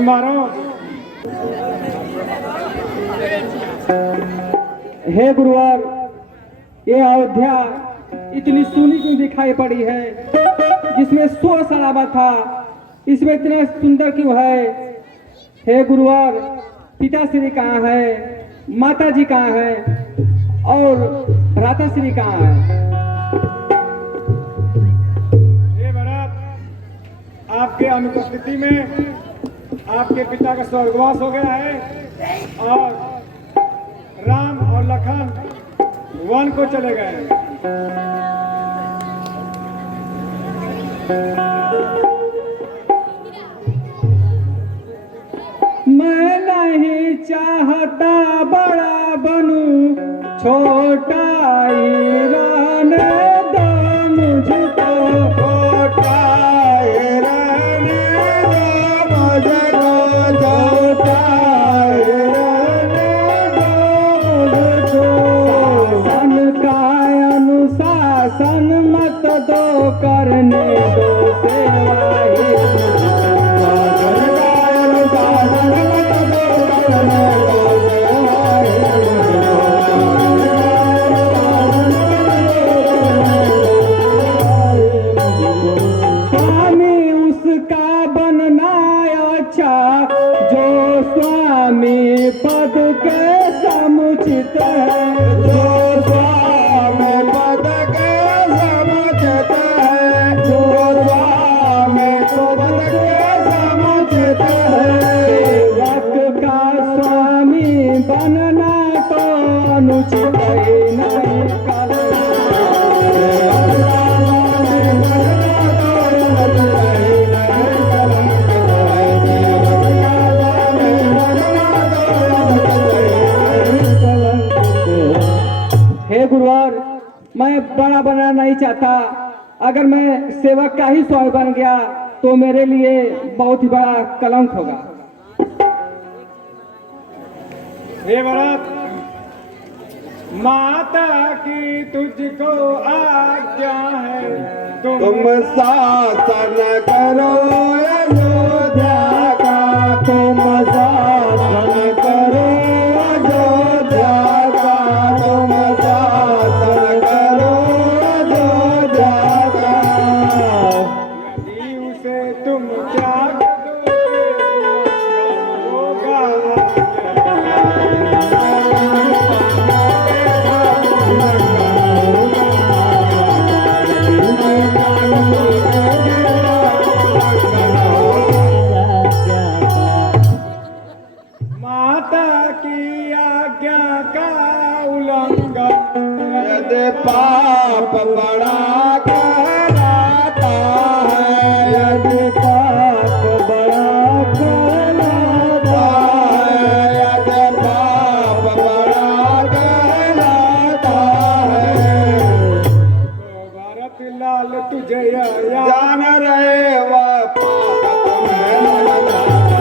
कुमारों, हे गुरुवर, ये अयोध्या इतनी सुनी क्यों दिखाई पड़ी है? जिसमें शोर शराबा था, इसमें इतना सुंदर क्यों है? हे गुरुवर, पिताश्री कहाँ है, माता जी कहाँ है और भ्राताश्री कहाँ है? हे भरत, आपके अनुपस्थिति में आपके पिता का स्वर्गवास हो गया है और राम और लखन वन को चले गए। मैं नहीं चाहता बड़ा बनूं, छोटा ही रहने दो मुझको, छोटा ही रहने दो मुझको, छोटा ही रहने दो मुझको। शासन का अनुशासन मत दो करने दो सेवा ही पद के समुचित है, जो स्वामी पद के समुचित है, जो स्वामी पद के समुचित है। सेवक का स्वामी बनना तो अनुचित ही नहीं करना। हे गुरुवर, मैं बड़ा बनना नहीं चाहता। अगर मैं सेवक का ही स्वामी बन गया तो मेरे लिए बहुत ही बड़ा कलंक होगा। हे भरत, माता की तुझको आज्ञा है, तुम शासन करो अयोध्या का, तुम शासन करो अयोध्या का, तुम शासन करो अयोध्या का। यदि उसे तुम त्याग होगा माता की आज्ञा का उल्लंघन यदि पाप बड़ा कहलाता है, यदि पाप बड़ा कहलाता है, यदि पाप बड़ा कहलाता है, तो भरत लाल तुझे जान रहे वह पाप तुम्हें लगता है।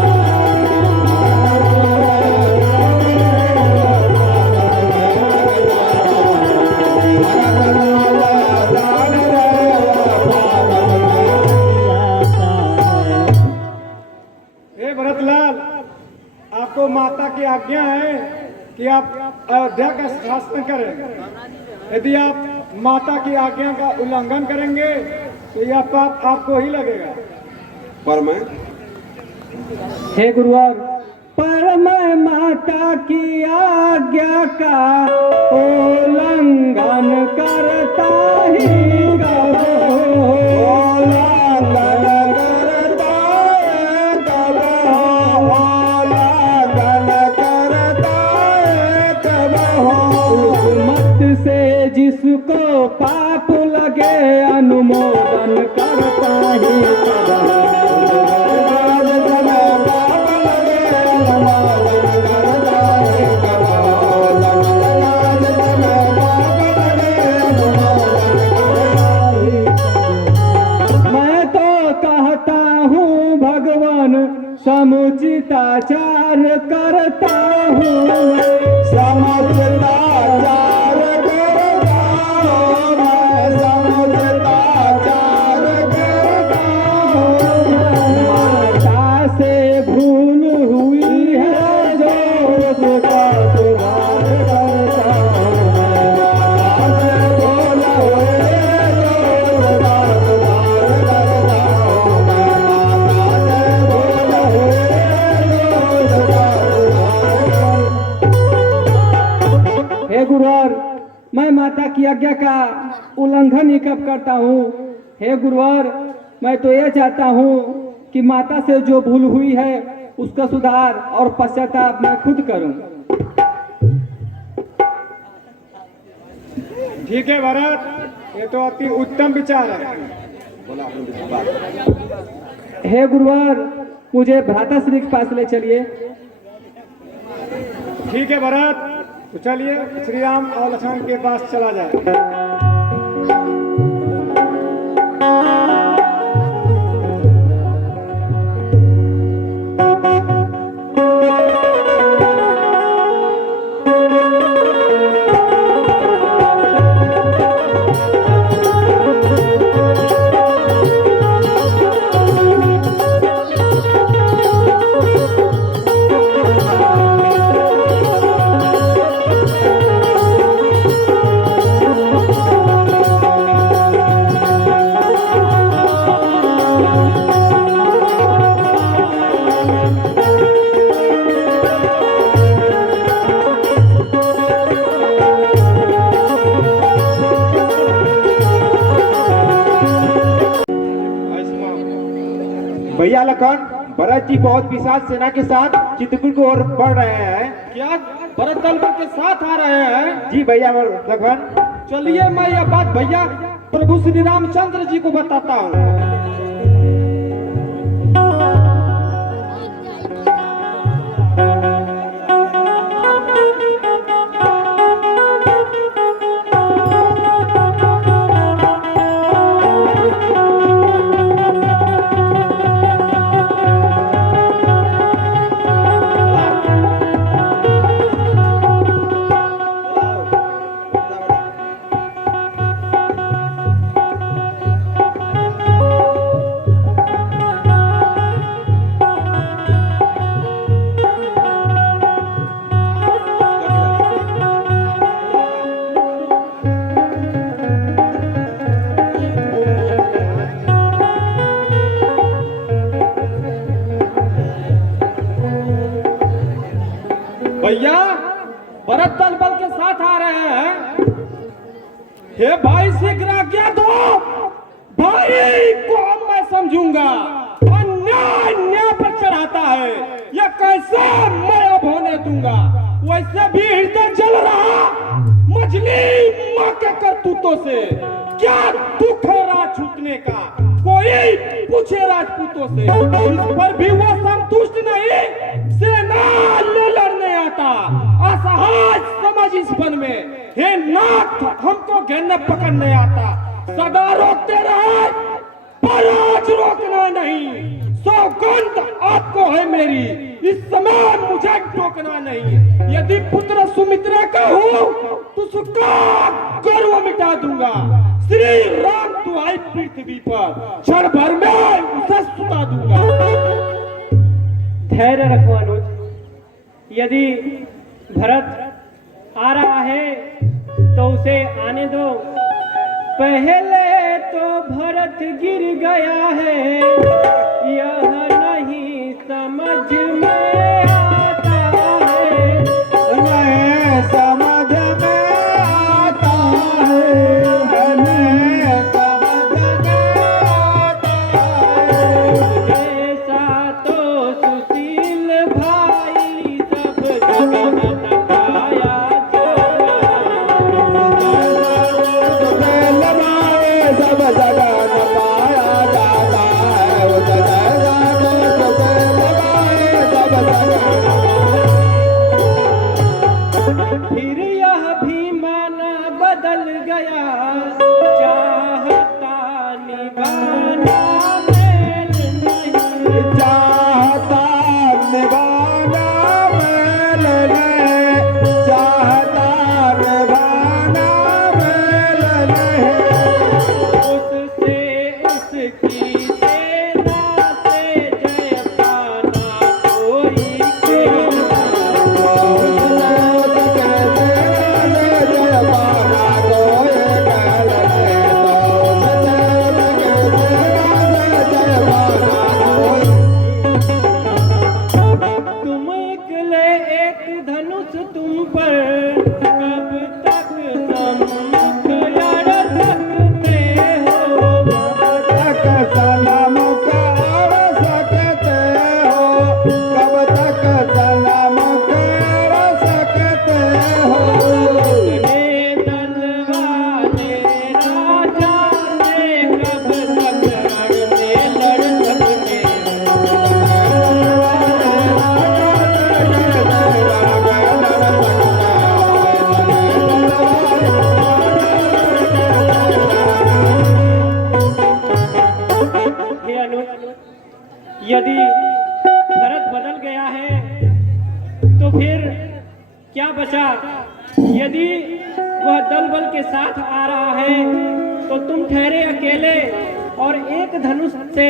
हे भरतलाल, आपको माता की आज्ञा है कि आप अयोध्या का शासन करें। यदि आप माता की आज्ञा का उल्लंघन करेंगे तो यह पाप आपको ही लगेगा। पर मैं हे गुरुवर, पर मैं माता की आज्ञा का उल्लंघन करता ही से जिसको पाप लगे अनुमोदन करता ही मैं तो कहता हूँ भगवान समुचिताचार करता हूँ, समुचिताचार करता हूँ, मैं समुचिताचार करता हूँ। माता से भूल माता की आज्ञा का उल्लंघन ही कब करता हूँ। हे गुरुवर, मैं तो यह चाहता हूँ कि माता से जो भूल हुई है उसका सुधार और पश्चाताप मैं खुद करूँ। ठीक है भरत, ये तो अति उत्तम विचार है। हे गुरुवर, मुझे भ्राता श्री के पास ले चलिए। ठीक है भरत, तो चलिए श्री राम और लक्ष्मण के पास चला जाए। भैया लखन, भरत जी बहुत विशाल सेना के साथ चित्रकूट की ओर बढ़ रहे हैं। क्या भरत दल के साथ आ रहे हैं? जी भैया लखन। चलिए मैं यह बात भैया प्रभु श्री रामचंद्र जी को बताता हूँ। भैया भरत दल बल के साथ आ रहे हैं। हे भाई शीघ्र आज्ञा दो, भाई को अब मैं समझूंगा। अन्याय अन्याय पर चढ़ाता है, यह कैसे मैं अब होने दूंगा। वैसे भी हृदय जल रहा मछली माँ के करतूतों से। क्या दुख है राज छूटने का, कोई पूछे राजपूतों से। इस पर भी वो संतुष्ट नहीं, सेना ले लड़ने आता। असहाय समझ इस वन में, हे नाथ हमको घेरने पकड़ने आता। सदा रोकते रहे पर आज रोकना नहीं। सौगंध आपको है मेरी, इस समय मुझे टोकना नहीं। यदि पुत्र सुमित्रा का हूँ तो उसका गर्व मिटा दूंगा। श्री राम तू आई पृथ्वी पर, क्षण भर में उसे सुता दूंगा। धैर्य रखो अनुज, यदि भरत आ रहा है तो उसे आने दो। पहले तो भरत गिर गया है, यह नहीं समझ में आता है। नहीं समझ में आता है, नहीं समझ में आता है। जैसा तो सुशील भाई सब जगह तकाया सब जगह न पाया जाता है। सब जगह फिर यह भी माना बदल गया, चाहता निभाना मेल नहीं। चाहता निभाना मेल नहीं, चाहता निभाना मेल नहीं। उससे उसकी सेना से जय पाना कोई खेल तुम अकेले एक धनुष तुम पर कब तक संभाल तो फिर क्या बचा? यदि वह दल बल के साथ आ रहा है तो तुम ठहरे अकेले और एक धनुष से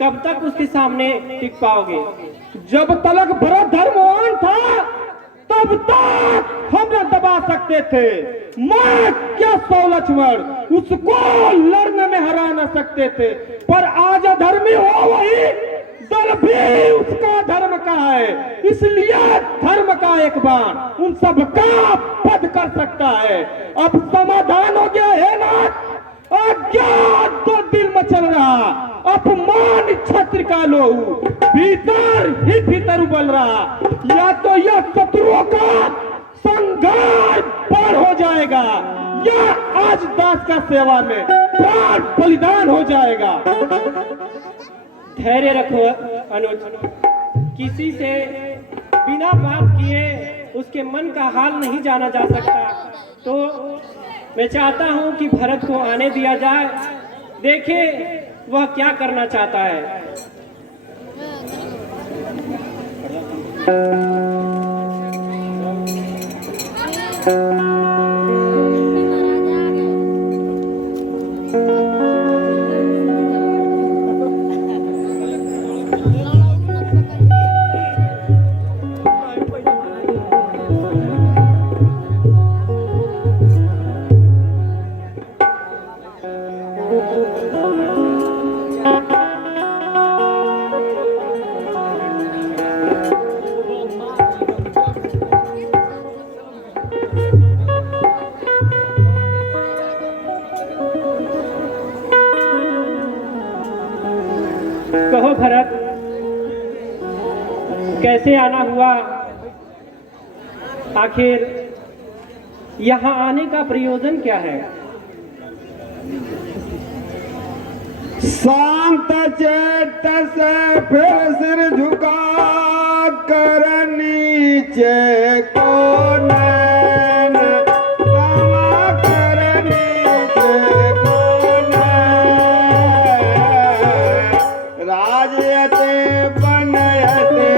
कब तक उसके सामने टिक पाओगे? जब तलक भरत धर्मवान था तब तक हम न दबा सकते थे। मैं क्या 100 लक्ष्मण उसको लड़ने में हरा न सकते थे, पर आज अधर्मी हो वही दल भी उसका धर्म का है, इसलिए धर्म का एक बाण उन सबका वध कर सकता है। अब समाधान हो गया है ना? अज्ञात तो दिल में चल रहा, अपमान छत्र का लोहू भीतर ही भीतर उबल रहा। या तो यह शत्रुओं का संघार पार हो जाएगा या आज दास का सेवा में प्राण बलिदान हो जाएगा। धैर्य रखो अनुज, किसी से बिना बात किए उसके मन का हाल नहीं जाना जा सकता। तो मैं चाहता हूं कि भरत को आने दिया जाए, देखे वह क्या करना चाहता है। कहो भरत, कैसे आना हुआ? आखिर यहाँ आने का प्रयोजन क्या है? शांत चेत से फिर सिर झुका कर नीचे को नैन रवा कर नीचे को नैन राजयते बनयते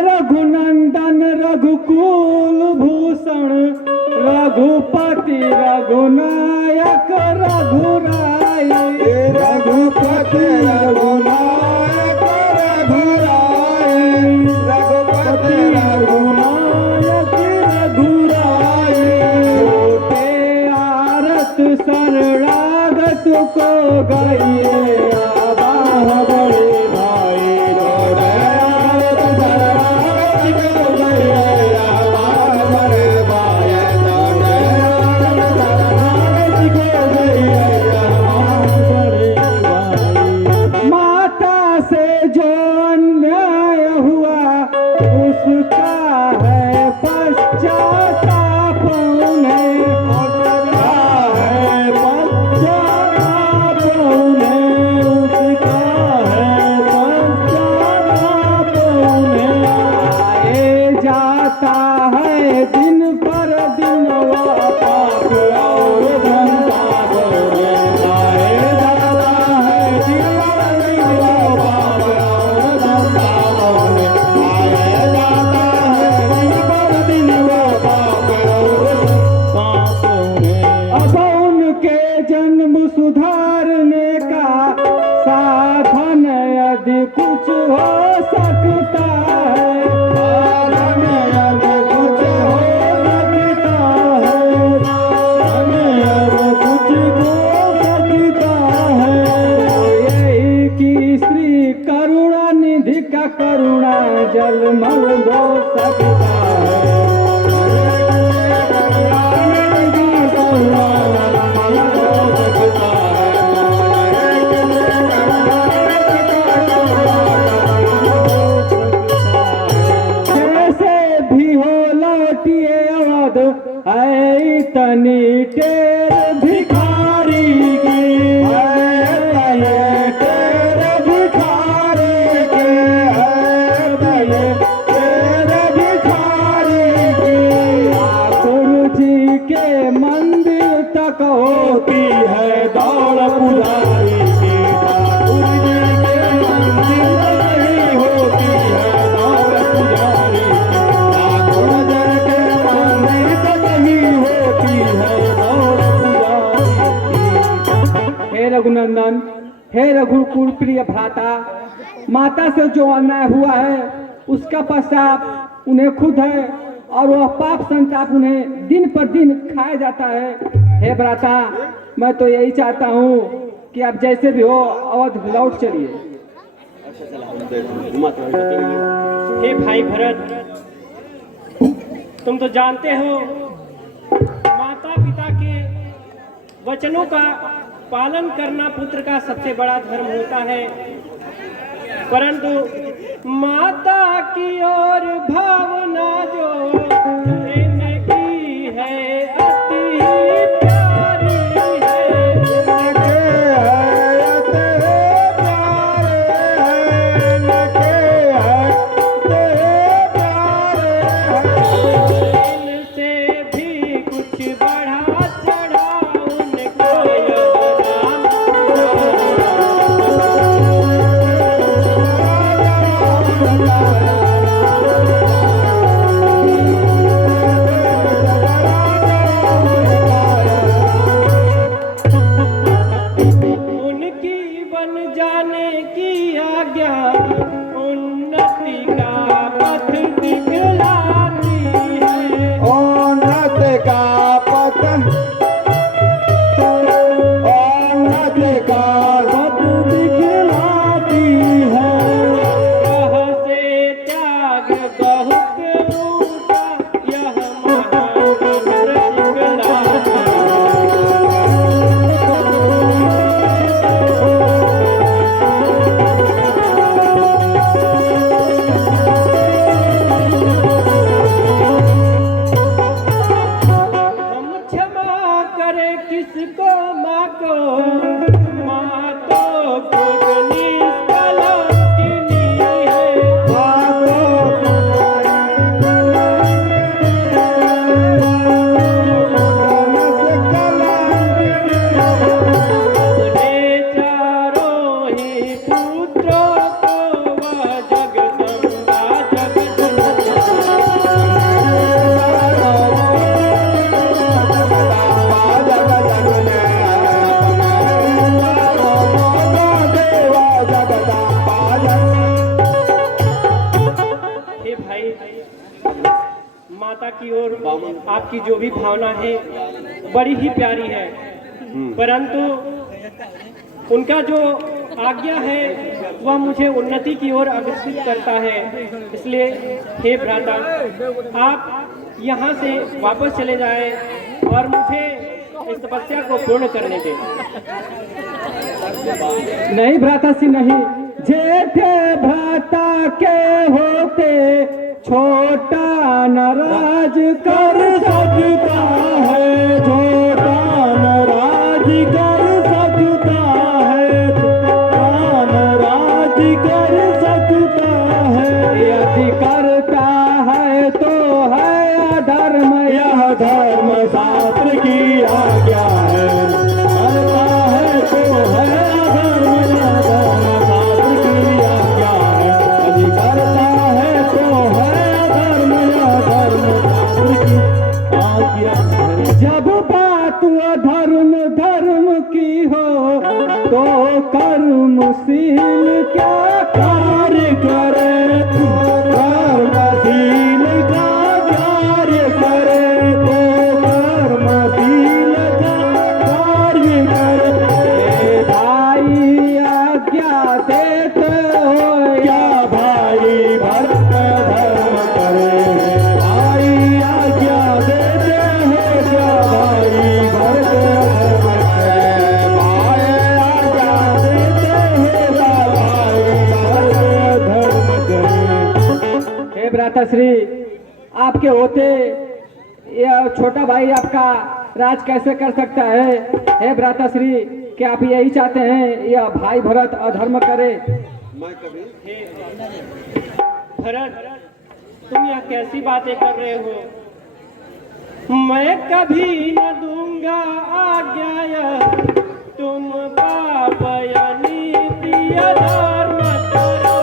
रघुनंदन रघुकुल भूषण रघुपति रघुनायक रघुराय। रघुपति रघुनायक रघुराय, रघुपति रघुनायक रघुराय। छोटे आरत शरणागत को गए आबाह बड़े भाई। आरत शरणागत को गए आबाह बड़े भाई। आरत शरणागत को गए आबाह बड़े भाई। माता से जो अन्याय हुआ उसका है पश्चाताप उन्हें। उसका है पश्चाताप उन्हें, उसका है पश्चाताप उन्हें। आए जाता है दिन पर दिन वो पाप और संताप उन्हें। आए जाता है दिन पर दिन वो पाप और संताप उन्हें। आए जाता है दिन पर दिन वो पाप और संताप उन्हें। अब उनके जन्म सुधारने का साधन यदि कुछ हो सकता है। साधन यदि कुछ हो सकता है, साधन यदि कुछ हो सकता है। यही कि श्री करुणा निधि का करुणा जलमल हो सकता है। तक होती है दौड़ पुजारी की, ठाकुर जी के मंदिर तक नहीं होती है दौड़ पुजारी की, ठाकुर जी के मंदिर तक नहीं होती है दौड़ पुजारी की। हे रघुनंदन, हे रघुकुल प्रिय भ्राता, माता से जो अन्याय हुआ है उसका पश्चात उन्हें खुद है और वह पाप संताप उन्हें दिन पर दिन खाया जाता है। हे भ्राता, मैं तो यही चाहता हूँ कि आप जैसे भी हो अवध लौट चलिए। हे भाई भरत, तुम तो जानते हो माता पिता के वचनों का पालन करना पुत्र का सबसे बड़ा धर्म होता है, परंतु माता की ओर भावना जो इनकी है अति प्यारी है, इनसे भी कुछ बढ़ा चढ़ा उनको उनकी बन जाने की आज्ञा उन्नति का पथ दिखलाती है, उन्नति का पथ, उन्नति का पथ दिखलाती है। यह से त्याग बहुत ऊंचा यह महामंत्र दिखलाती है। हम क्षमा करें किसको माँ को, माँ तो खुद निष्कलंकिनी है, अपने चारों ही पुत्रों को वह जगदम्बा हे भाई, माता की ओर आपकी जो भी भावना है बड़ी ही प्यारी है, परंतु उनका जो आज्ञा है वह मुझे उन्नति की ओर अग्रसित करता है। इसलिए हे भ्राता, आप यहाँ से वापस चले जाएं और मुझे इस तपस्या को पूर्ण करने दें। नहीं भ्राता सिंह नहीं, जेठे भ्राता के होते छोटा नाराज कर सकता है, छोटा नाराज कर सकता है, छोटा नाराज कर सकता है। यदि करता है तो है अधर्म, यह धर्म शास्त्र की आज्ञा है। करता है तो है अधर्म, यह धर्म शास्त्र की आज्ञा है। यदि करता है तो है अधर्म, यह धर्म शास्त्र की आज्ञा है। जब बात अधर्म धर्म की हो तो कर्मशील क्या कार्य करे, कर्मशील का कार्य करे, तो कर्मशील का कार्य करे। हे भाई आज्ञा देते हो क्या भाई भरत धर्म करे, भाई आज्ञा देते हो क्या भाई भरत धर्म करे, भाई आज्ञा देते हो क्या भाई भरत धर्म करे। हे भ्राता श्री, आपके होते यह छोटा भाई आपका राज कैसे कर सकता है? हे भ्राता श्री, क्या आप यही चाहते हैं यह भाई भरत अधर्म करे? हे भरत, तुम यह कैसी बातें कर रहे हो? मैं कभी न दूंगा आज्ञा तुम पाप या नीति या धर्म करो।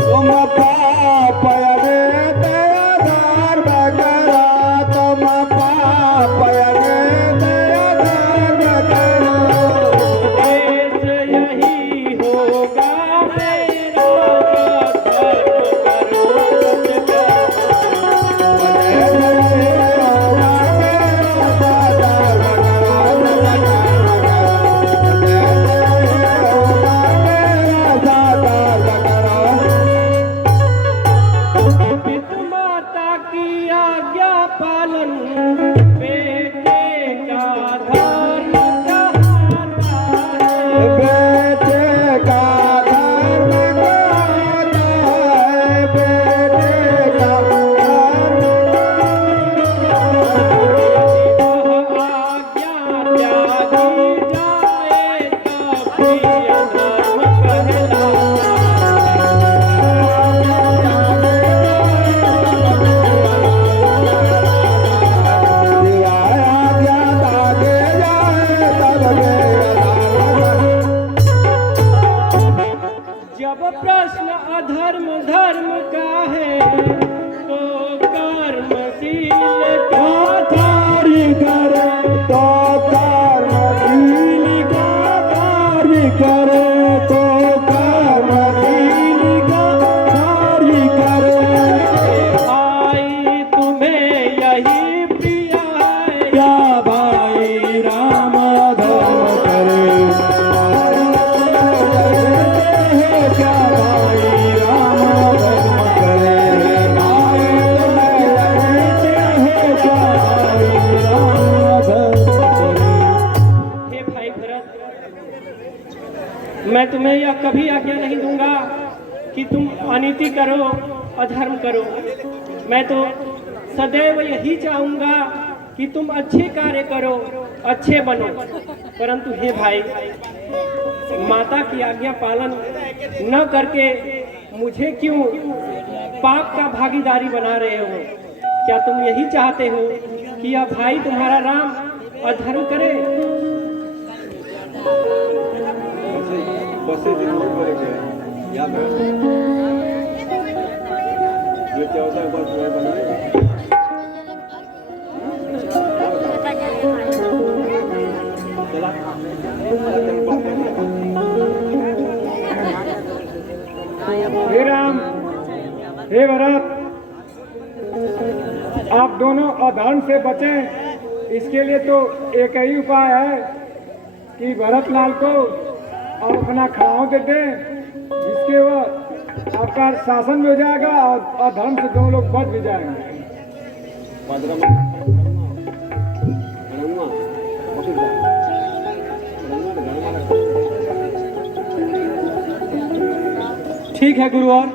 तुम पाप अनित या धर्म करो, तुम पाप अनित या धर्म करो। देश यही होगा मेरा, धर्म करो पितृ माता की आज्ञा पालन बेटे का धर्म कहता है। बेटे का धर्म कहता है, बेटे का धर्म। आज्ञा त्यागी जाए तब प्रिय धर्म कहलाता है। जब प्रश्न अधर्म धर्म का है तो कर्मशील का कार्य करे तो कर्मशील का कार्य करे, तो कर्मशील का कार्य करे। भाई तुम्हें यही प्रिय है क्या भाई राम धर्म करे, क्या भाई राम धर्म करे, भाई तुम्हें रहते हैं, क्या भाई राम धर्म करे। हे भाई भरत, मैं तुम्हें यह कभी आज्ञा नहीं दूंगा कि तुम अनीति करो, अधर्म करो। मैं तो सदैव यही चाहूंगा कि तुम अच्छे कार्य करो, अच्छे बनो। परंतु हे भाई, माता की आज्ञा पालन न करके मुझे क्यों पाप का भागीदारी बना रहे हो? क्या तुम यही चाहते हो कि यह भाई तुम्हारा राम अधर्म करे? हे राम, हे भरत, आप दोनों अधर्म से बचें। इसके लिए तो एक ही उपाय है कि भरत लाल को आप अपना खड़ाव दे दें, जिसके वह आपका शासन भी हो जाएगा और अधर्म से दोनों लोग बच भी जाएंगे। ठीक है गुरुवर।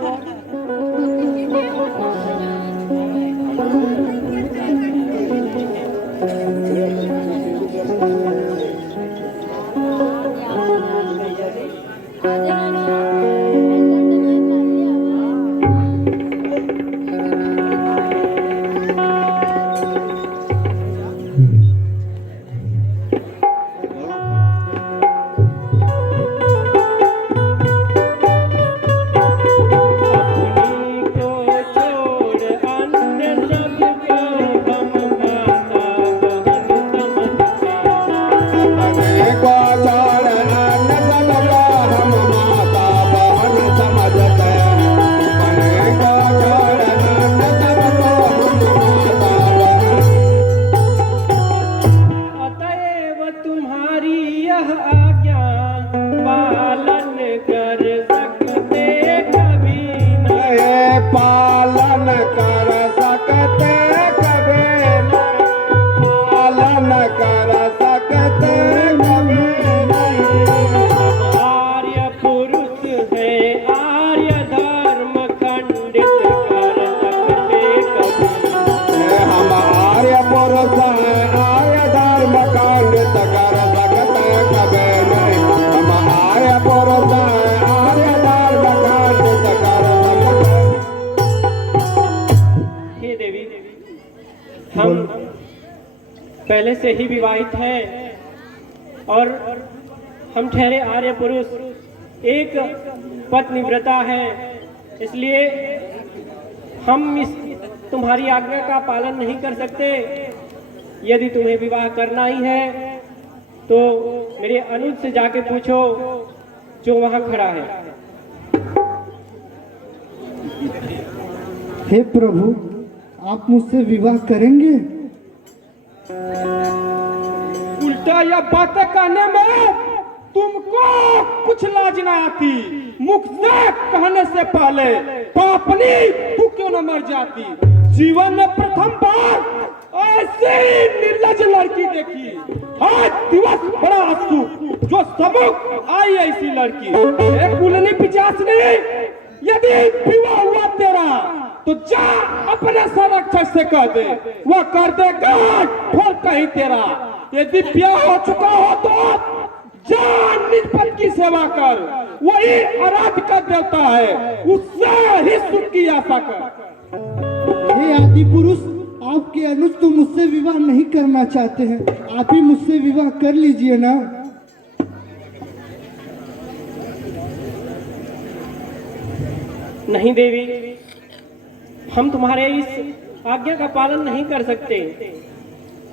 आर्य धर्म कांड कर सकते कबे नहीं। पहले से ही विवाहित हैं और हम ठहरे आर्य पुरुष एक पतिव्रता है, इसलिए हम इस तुम्हारी आज्ञा का पालन नहीं कर सकते। यदि तुम्हें विवाह करना ही है तो मेरे अनुज से जाके पूछो जो वहां खड़ा है। हे प्रभु, आप मुझसे विवाह करेंगे? उल्टा यह बातें कहने में तुमको कुछ लाज न आती? मुख से कहने से पहले पापनी तू क्यों न मर जाती? जीवन में प्रथम बार ऐसी निर्लज लड़की देखी। आज दिवस बड़ा अशुभ जो सम्मुख आई ऐसी लड़की। एक कुलनी पिचासनी, यदि विवाह हुआ तेरा तो जा अपने संरक्षक से कह दे, वह कर देगा ठोर कहीं तेरा। यदि ब्याह हो चुका हो तो जा निज पति की सेवा कर, वही आराध्य का देवता है, उससे ही सुख की आशा कर। हे आदि पुरुष, आपके अनुज तो मुझसे विवाह नहीं करना चाहते हैं, आप ही मुझसे विवाह कर लीजिए ना। नहीं देवी, हम तुम्हारे इस आज्ञा का पालन नहीं कर सकते।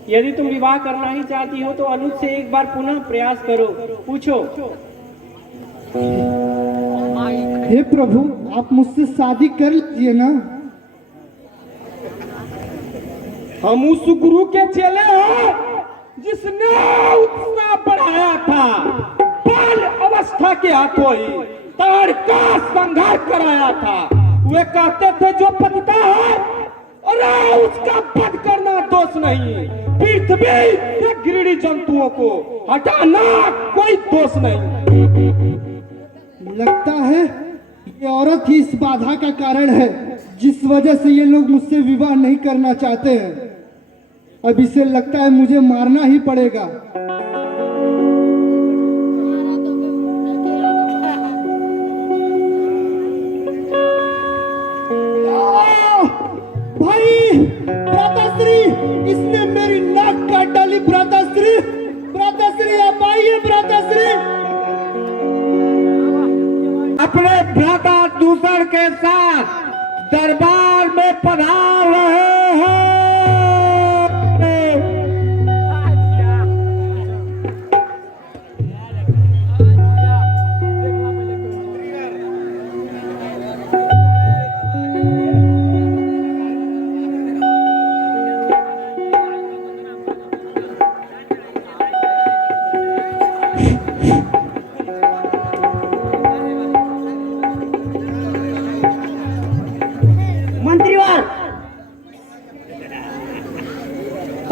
यदि तुम विवाह करना ही चाहती हो तो अनुज से एक बार पुनः प्रयास करो, पूछो। हे प्रभु, आप मुझसे शादी कर लीजिए ना। हम उस गुरु के चेले हैं जिसने उत्साह बढ़ाया था, बाल अवस्था के हाथों ही ताड़ का संघार कराया था। वे कहते थे जो पतिता है अरे उसका वध करना दोष नहीं, पृथ्वी से गिरडी जंतुओं को हटाना कोई दोष नहीं। लगता है ये औरत ही इस बाधा का कारण है जिस वजह से ये लोग मुझसे विवाह नहीं करना चाहते हैं। अब इसे लगता है मुझे मारना ही पड़ेगा। भाई भ्राताश्री, इसने मेरी नाक काट डाली। भ्राताश्री, भ्राताश्री आप आइए। भ्राताश्री, अपने भ्राता दूसर के साथ दरबार में पधार रहे हैं।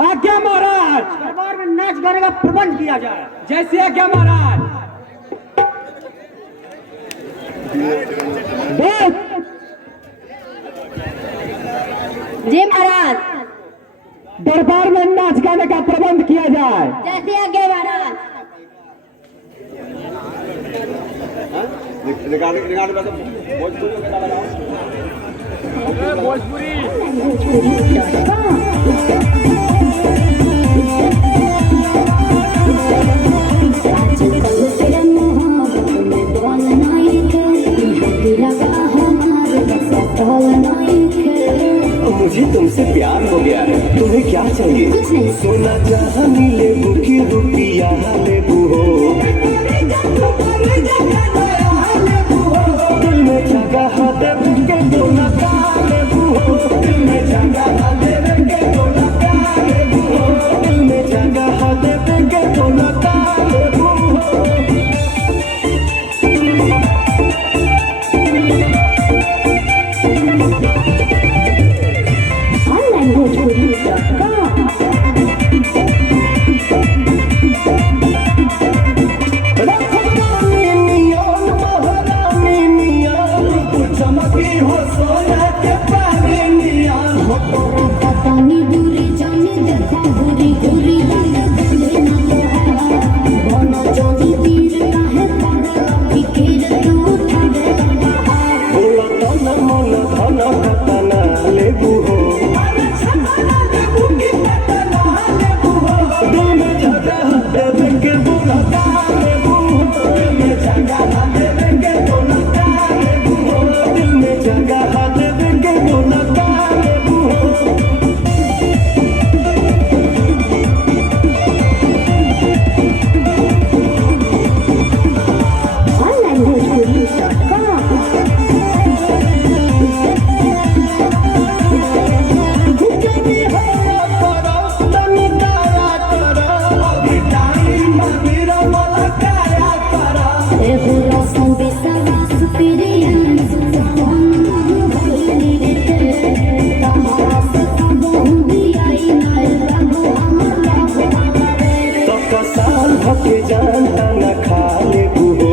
आज्ञा महाराज, दरबार में नाच गाने का प्रबंध किया जाए। जैसे आज्ञा महाराज। जी महाराज, दरबार में नाच गाने का प्रबंध किया जाए। जैसे आगे महाराज। मुझे तुमसे प्यार हो गया है, तुम्हें क्या चाहिए? कुछ नहीं। सोना चांदी लेबू की रुपया लेबू हो, दिल में जगह देबू के दोना का लेबू हो, दिल में जगह देबू के दोना का लेबू हो, दिल में जगह देबू के दोना का लेबू हो। बोला काले बूहो दिल में जगह देवेंगे बोला काले बूहो दिल में जगह देवेंगे बोला काले बूहो जानता न खाले बूहो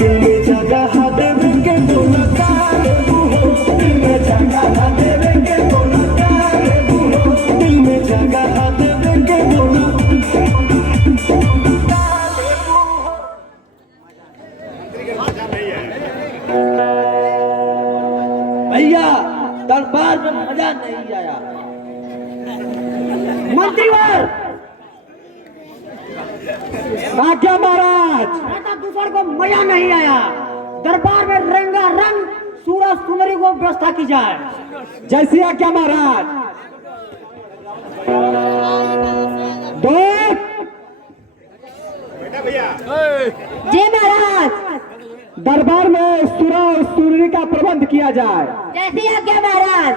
दिल में जगह देवेंगे बोला काले बूहो दिल में जगह देवेंगे बोला काले बूहो दिल में जगह देवेंगे बोला काले बूहो। भैया दरबार में मजा नहीं आया। मंत्रीवर आज्ञा महाराज। राजा दूसर को मजा नहीं आया। दरबार में रंगा रंग सूरज सुंदरी को व्यवस्था की जाए। जैसी आज्ञा महाराज। दो जय महाराज। दरबार में सुरा और सुररी का प्रबंध किया जाए। जैसी आज्ञा महाराज।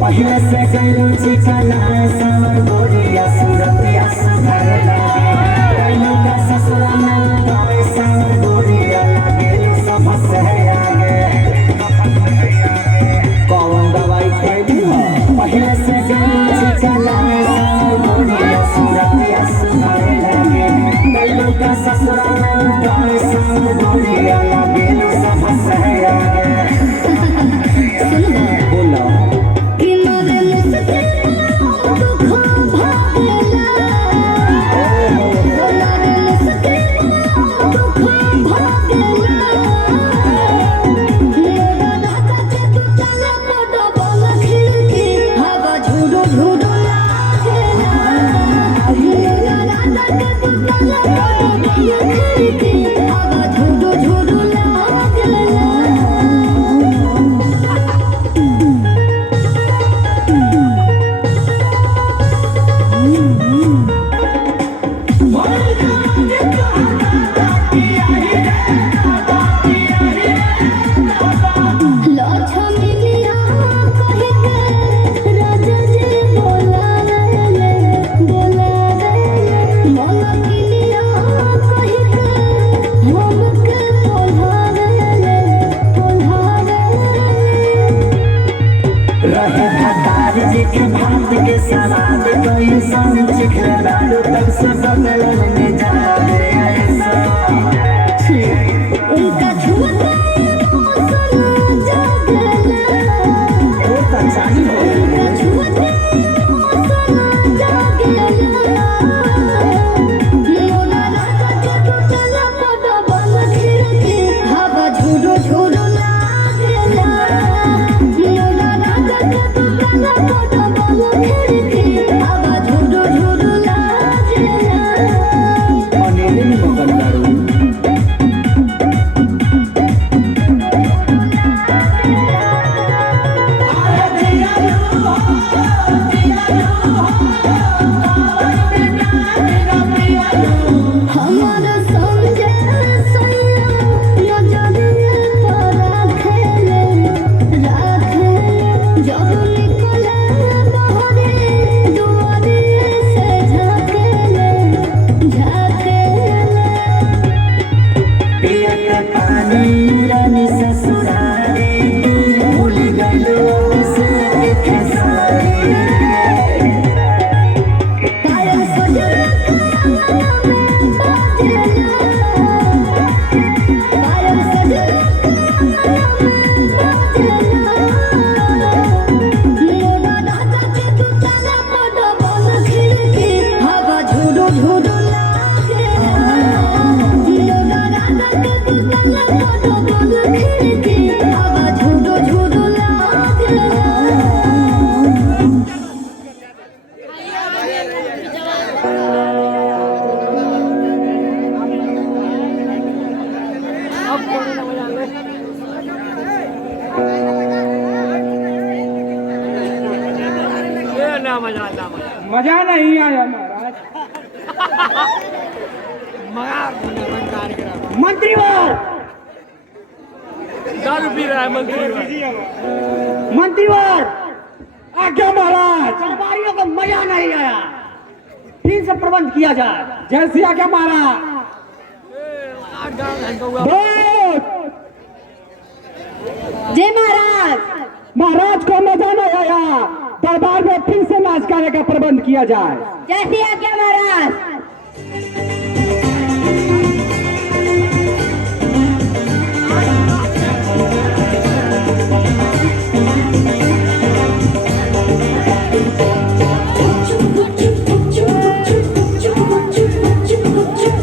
पहले से गैलो चिकना सावर गोरिया सूरतिया सुधर लगे गैलो का ससुरा में तारे सावर गोरिया लगे सब से आगे कौन दवाई खैली हो पहले से गैलो चिकना सावर गोरिया सूरतिया सुधर लगे गैलो का ससुरा में तारे सावर गोरिया लगे सब से आगे बोलो Yeah. मजा नहीं आया महाराज। मंत्रीवर दारू पी रहा है मंत्रीवर आज्ञा महाराज। दरबारियों को मजा नहीं आया, फिर से प्रबंध किया जाए। जैसी आज्ञा महाराज। जय महाराज। महाराज को मजा नहीं आया, दरबार में फिर से नाच गाने का प्रबंध किया जाए। जैसी आज्ञा महाराज।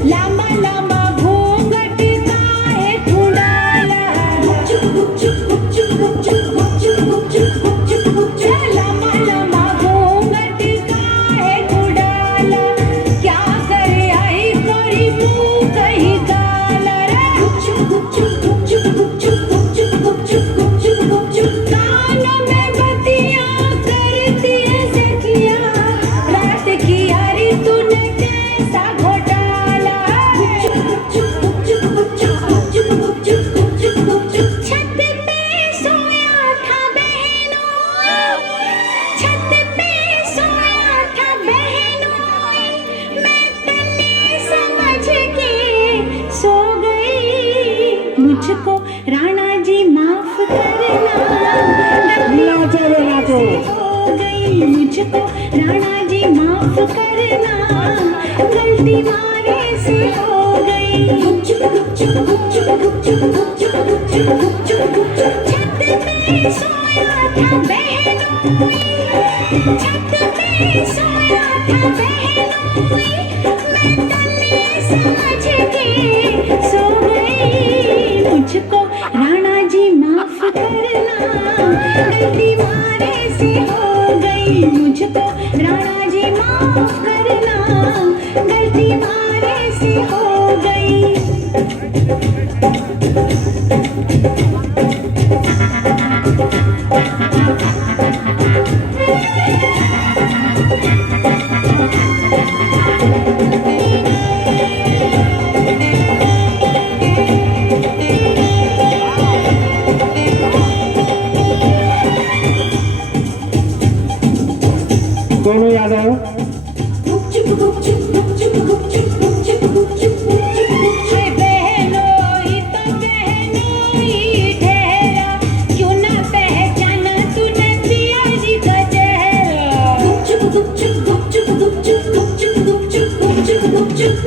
लंबा लंबा घूंघट काहे ढूंढाला, लंबा लंबा घूंघट काहे ढूंढाला, क्या करे आई तोरी मुंह कहीं काला रे। कानों में बत्तियां करती है सखियां, रात की यारी तूने कैसा घोटाला। छत पे सोया था बहनों, छत पे सोया था बहनों, मैं तन्ने समझ के सो गई। मुझको राणा जी माफ करना, नाचो रे नाचो। हो गई। मुझको राणा जी माफ करना, गलती मारे से हो गई। छत पे सोया था बहनों, छत पे सोया था बहनों, मैं तन्ने समझ के सो गई। मुझको राणा जी माफ करना, गलती मारे से हो गई। मुझको राणा जी माफ करना, गलती मारे से हो गई। दोनों यादव बहनोई तो बहनोई ठहरा, क्यों ना पहचाना तूने पिया जी का चेहरा।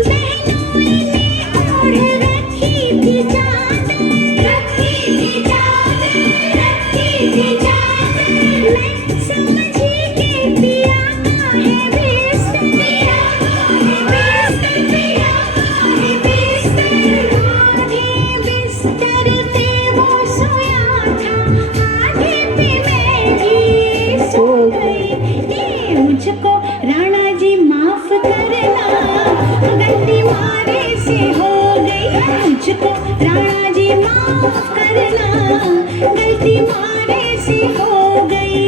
बहनोई ने ओढ़ रखी थी चादर, रखी थी चादर, रखी थी चादर। मैं समझी के पिया का है बिस्तर, पिया का है बिस्तर, पिया का है बिस्तर। आधे बिस्तर पे वो सोया था, आधे पे मैं भी सो गई। ये मुझको राणा जी माफ करना, गलती मारे से हो गई। मुझको राणा जी माफ करना, गलती मारे से हो गई।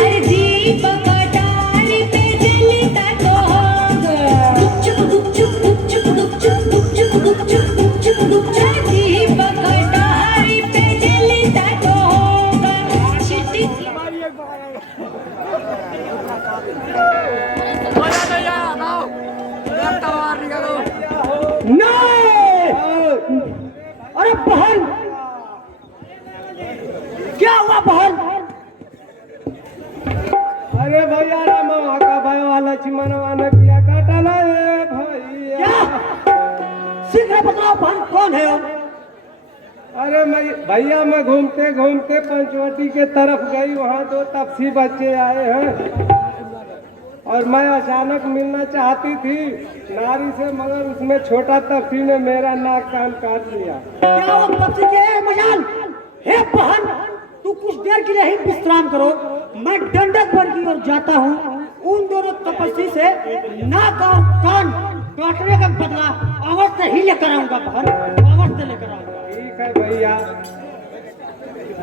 अरे दीपक डाली पे जलता तो होगा, दीपक डाली पे जलता तो होगा। छिटकी नहीं! अरे बहन, क्या हुआ बहन? अरे भैया राम का भाई वाला चिमनवा ने पिया काटला रे भैया। क्या? शीघ्र बताओ बहन कौन है वो? अरे मैं भैया मैं घूमते घूमते पंचवटी के तरफ गई, वहाँ 2 तपसी बच्चे आए हैं और मैं अचानक मिलना चाहती थी नारी से, मगर उसमें छोटा तपसी ने मेरा नाक कान काट लिया। क्या वो तपसी के मजाल? हे बहन, तू कुछ देर के लिए ही विश्राम करो, मैं डंडक बन की ओर जाता हूँ। उन दोनों तपस्वी से नाक और कान काटने का बदला अवश्य ही लेकर आऊंगा बहन, अवश्य लेकर आऊंगा। ठीक है भैया।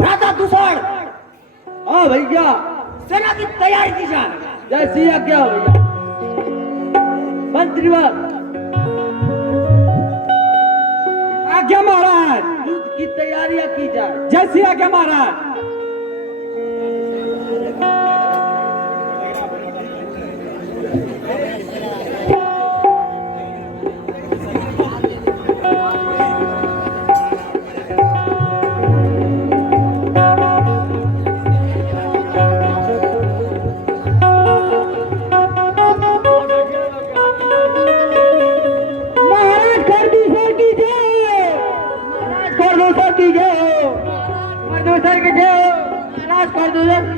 राजा दूसर, हाँ भैया, सेना की तैयारी की जाए। जैसी आज्ञा हो भैया। मंत्रीवर, आज्ञा महाराज। युद्ध की तैयारियां की जाए। जैसी आज्ञा महाराज।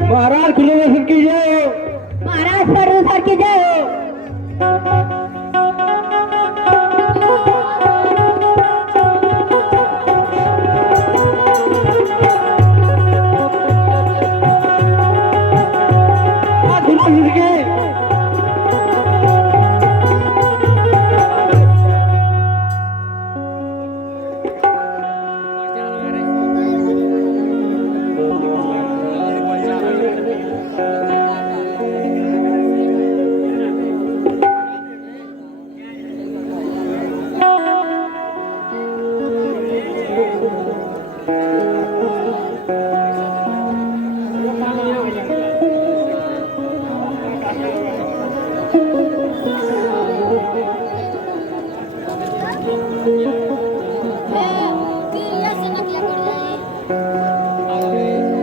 महाराज कुलेश्वर की जय हो। महाराज परमेश्वर की जय हो।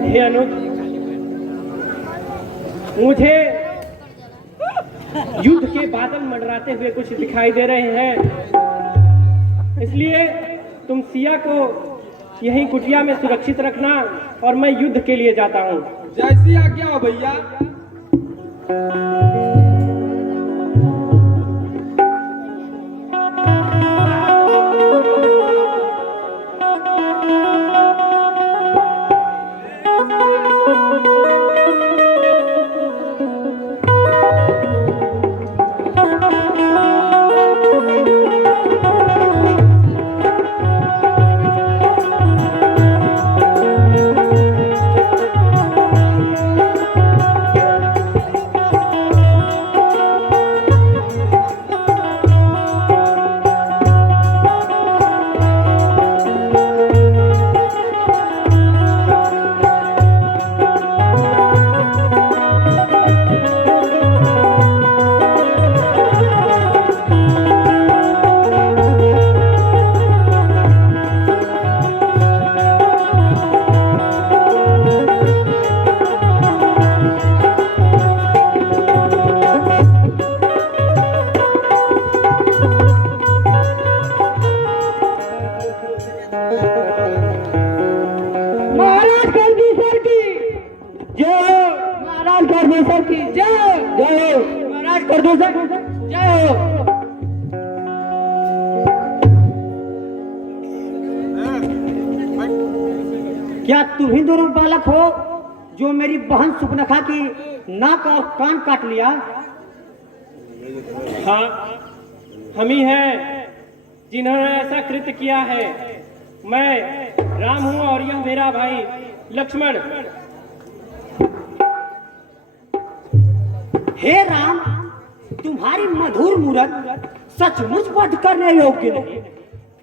हे अनुज, मुझे युद्ध के बादल मंडराते हुए कुछ दिखाई दे रहे हैं, इसलिए तुम सिया को यहीं कुटिया में सुरक्षित रखना और मैं युद्ध के लिए जाता हूँ। जैसी आज्ञा हो भैया। क्या तुम ही दोनों बालक हो जो मेरी बहन सुपनखा की नाक और कान काट लिया? हाँ, हम ही हैं जिन्होंने ऐसा कृत्य किया है। मैं राम हूँ और यह मेरा भाई लक्ष्मण। हे राम, तुम्हारी मधुर मूरत सचमुच वध करने योग्य नहीं।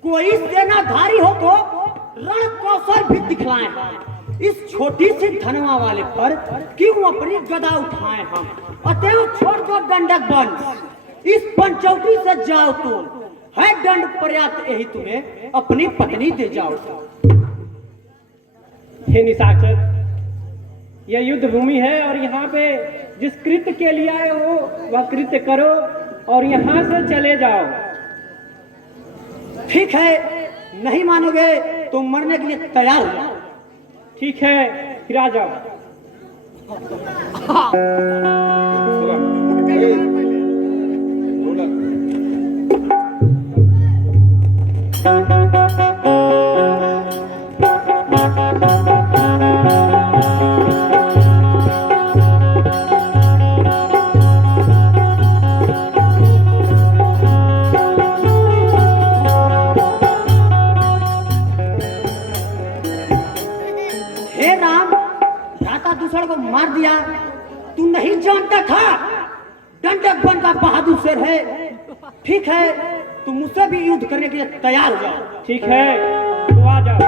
कोई सेनाधारी हो तो रण कौशल भी दिखलाए हम। इस छोटी सी धनवा वाले पर क्यों अपनी गदा उठाए हम? अतएव छोड़ दो दंडक बन, इस पंचौटी से जाओ तुम। है दंड पर्याप्त, यही तुम्हें अपनी पत्नी दे जाओ। हे निशाचर, यह युद्ध भूमि है और यहाँ पे जिस कृत्य के लिए आए हो वह कृत्य करो और यहाँ से चले जाओ। ठीक है, नहीं मानोगे तो मरने के लिए तैयार हो जाओ। ठीक है, फिर आ जाओ। हे राम, भ्राता दूसरे को मार दिया, तू नहीं जानता था दंडक वन का बहादुर शेर है। ठीक है, तुम मुझसे भी युद्ध करने के लिए तैयार हो जाओ। ठीक है, तो आ जाओ।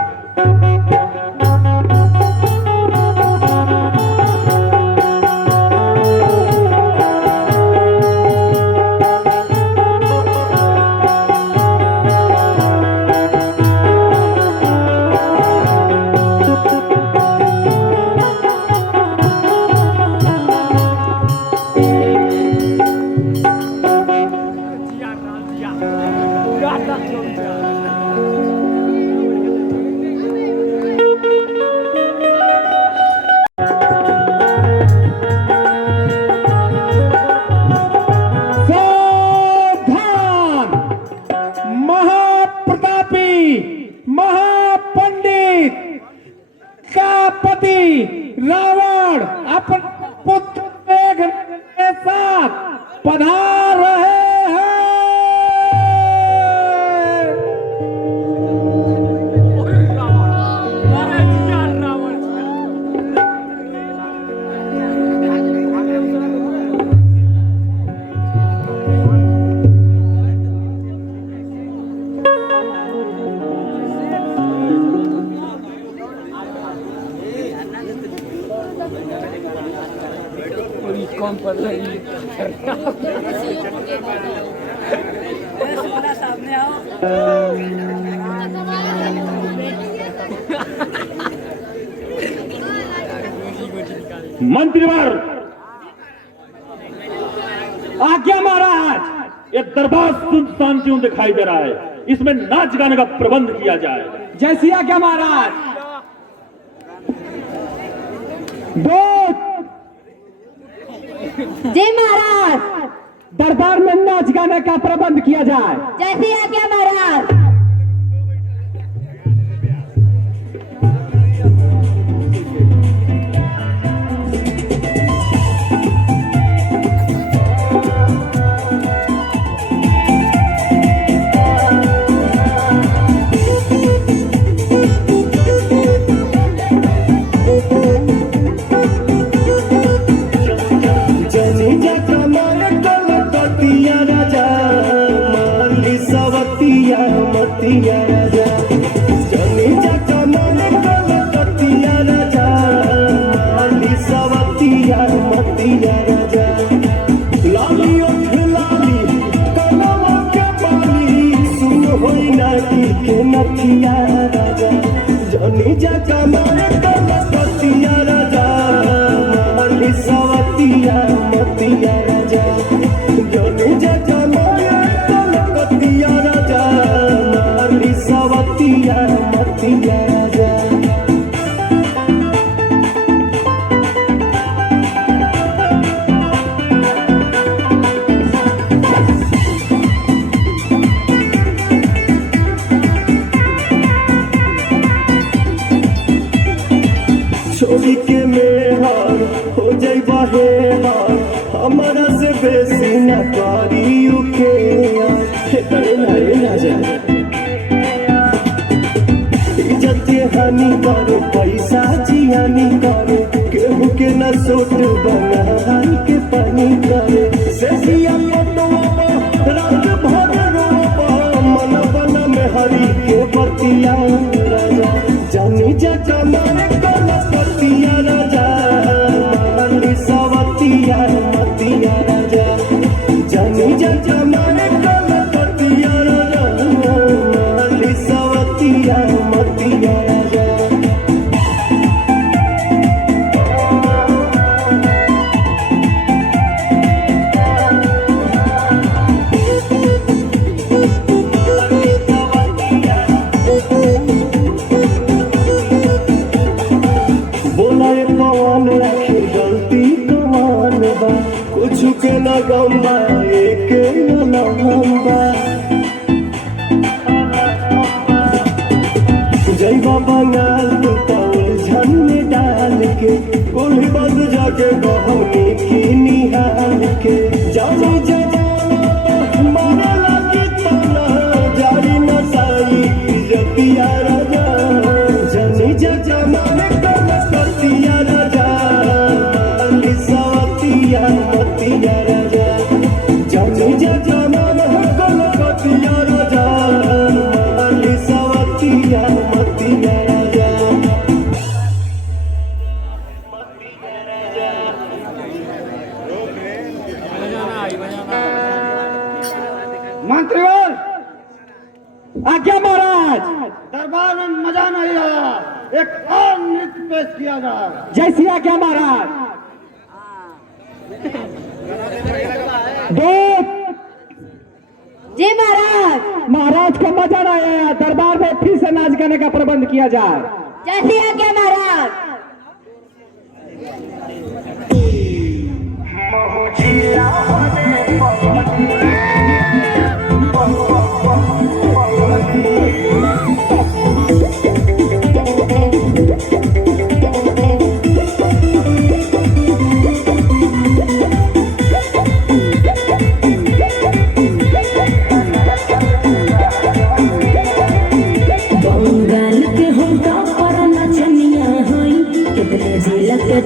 सावधान! महाप्रतापी महापंडित का पति रावण अपने पुत्र मेघ के साथ पधार रहे हैं। मंत्रीवर, आज्ञा महाराज। ये दरबार सुनसान क्यों दिखाई दे रहा है? इसमें नाच गाने का प्रबंध किया जाए। जैसी आज्ञा महाराज। जय महाराज। दरबार में नाच गाने का प्रबंध किया जाए। जैसी आज्ञा महाराज। मतिया राजा जनी जाका माने कलकतिया राजा माली सवतिया मतिया राजा लाली ओठ लाली कलवा के पानी सुन होई नाटी के नथिया राजा जनी जाका माने कलकतिया राजा माली सवतिया मतिया राजा जनी जाका माने कलकतिया राजा सवतिया मतिया राजा। छोड़ी के मेहर हो जाई बहेहर हमारा से बेसी न करी उके तड़े ना जाए हानि करे पैसा जियानी करे केहू के न सोट बना के पानी करे सेसिया पटवा रात भर रोबा मन बना में हरी के पतिया राजा जानी जाका माने कलकतिया राजा माली सवतिया मतिया राजा जानी जाका माने कलकतिया राजा माली सवतिया मतिया राजा। कौन आखिर गलती कौन बा कुछ के न गम्बा एक लम्बा जैबा बंगाल तो पौल झन में डाल के कोल्ही बंद जाके गहनी की निहाल के जाने जजा मारे लगी तना जारी न साई जतिया राजा जनी जजा मारे कल सतिया राजा अली सवतिया मतिया राजा जनी जजा मारे कल सतिया राजा अली सवतिया मतिया राजा मंत्रीगण, आज्ञा महाराज। दरबार में मजा नहीं आया, एक और नृत्य पेश किया जाए। जैसी आज्ञा महाराज। दूत जी महाराज। महाराज को मजा नहीं आया, दरबार में फिर से नाच गाने का प्रबंध किया जाए। जैसी आज्ञा महाराज।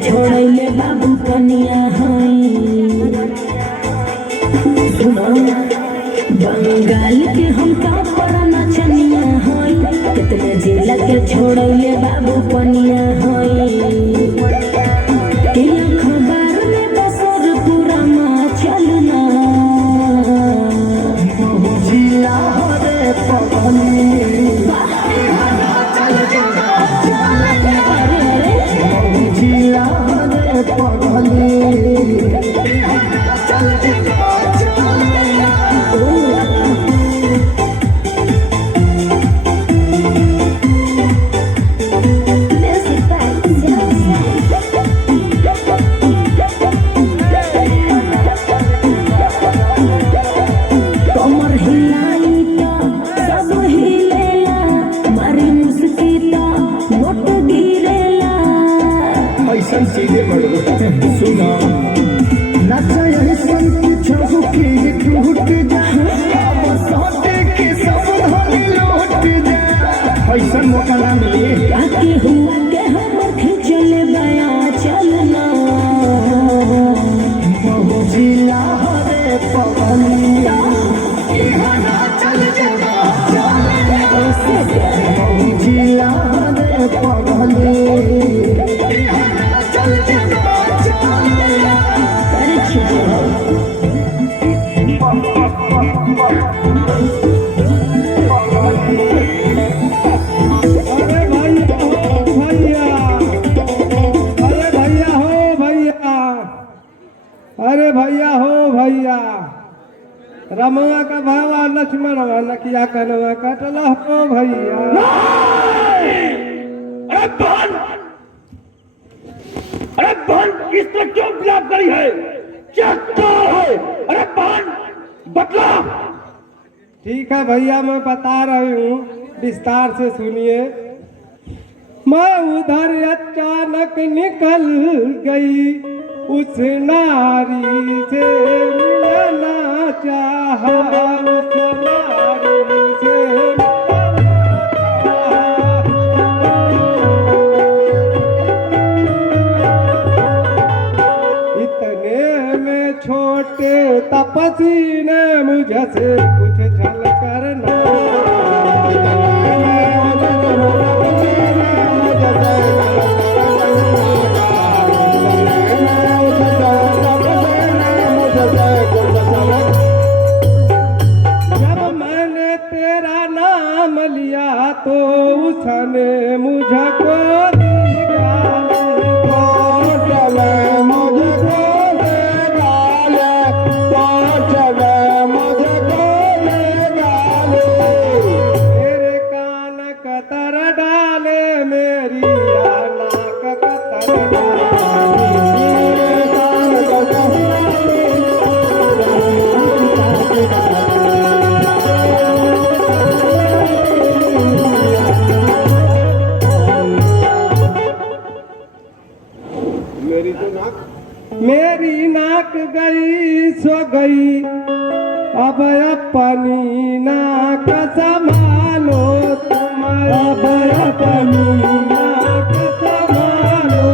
छोड़ले बाबू कनिया हई सुनो बंगाल के हम का पर नचनिया हई कितने जिला के छोड़ले बाबू कनिया हई के खबर में बसर पूरा मा चलना जिला रे पगली जिला रे पगली कमर हिलाई तो सब हिलेला मारी मुस्की तो नोट गिरेला ऐसा सीधे मरो सुना नचा ऐसन पीछे की टूट जा अब सोटे के सब धनी लौट जा ऐसा मौका ना मिले आके हुआ के हम खिंचले बया चलना जिला रे पगली चल जिला रे पगली अरे भैया अरे भैया हो भैया, अरे भैया हो भैया, रमवा का भावा लक्ष्मण नकिया कनवा कटल हो भैया। अरे बहन, अरे बहन इस तरह क्यों विलाप करी है, क्या कारण है? अरे बहन बतला। ठीक है भैया, मैं बता रही हूँ, विस्तार से सुनिए। मैं उधर अचानक निकल गई, उस नारी से मिलना चाहा, उस नारी से इतने में छोटे तपसी ने मुझसे कुछ छल करना, जब मैंने तेरा नाम लिया तो उसने मुझको मेरी नाक गई सो गई, अब अपनी नाक संभालो तुम, अब अपनी नाक संभालो।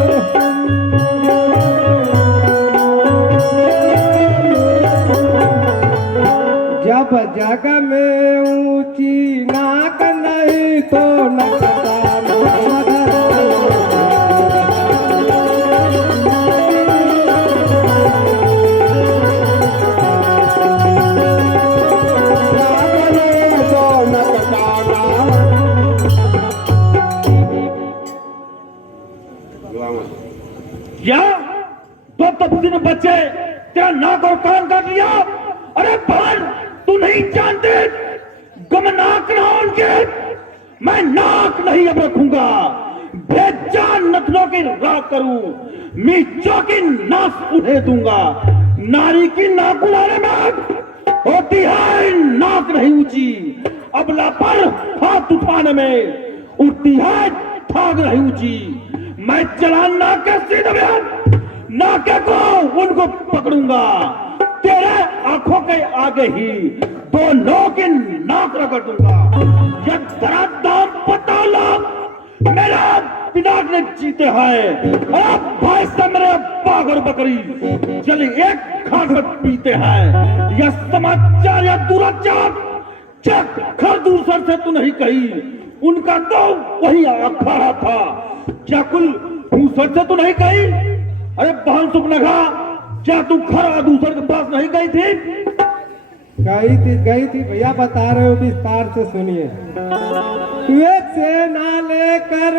जब जग में ऊंची नाक नहीं तो नकता क्या दो तपसीन बच्चे तेरा नाक और कान काट लिया? अरे बहन, तू नहीं जानते गमनाक ना उनके, मैं नाक नहीं अब रखूंगा, बेजान नथनों की राख करूं, मीचों की नाक उड़े दूंगा। नारी की नाक उड़ाने में होती है नाक नहीं ऊंची, अबला पर हाथ उठाने में उठती है ठाक नहीं ऊंची। मैं चला नाके सीधे नाके को उनको पकड़ूंगा, तेरे आंखों के आगे ही दोनों की नाक रगड़ दूंगा। ये तेरा दाम पता लो, मेरा पिता ने जीते हैं, अरे भाई से मेरे बागर बकरी चली एक खाकर पीते हैं। यह समाचार या दुराचार चक खर दूसर से तू नहीं कही, उनका तो वही अखाड़ा था, क्या कुल दूसर से तू नहीं कही? अरे बहन सुपनखा, क्या तू खरा दूसर के पास नहीं गई थी? गई थी भैया, बता रहे हो, विस्तार से सुनिए। वे सेना लेकर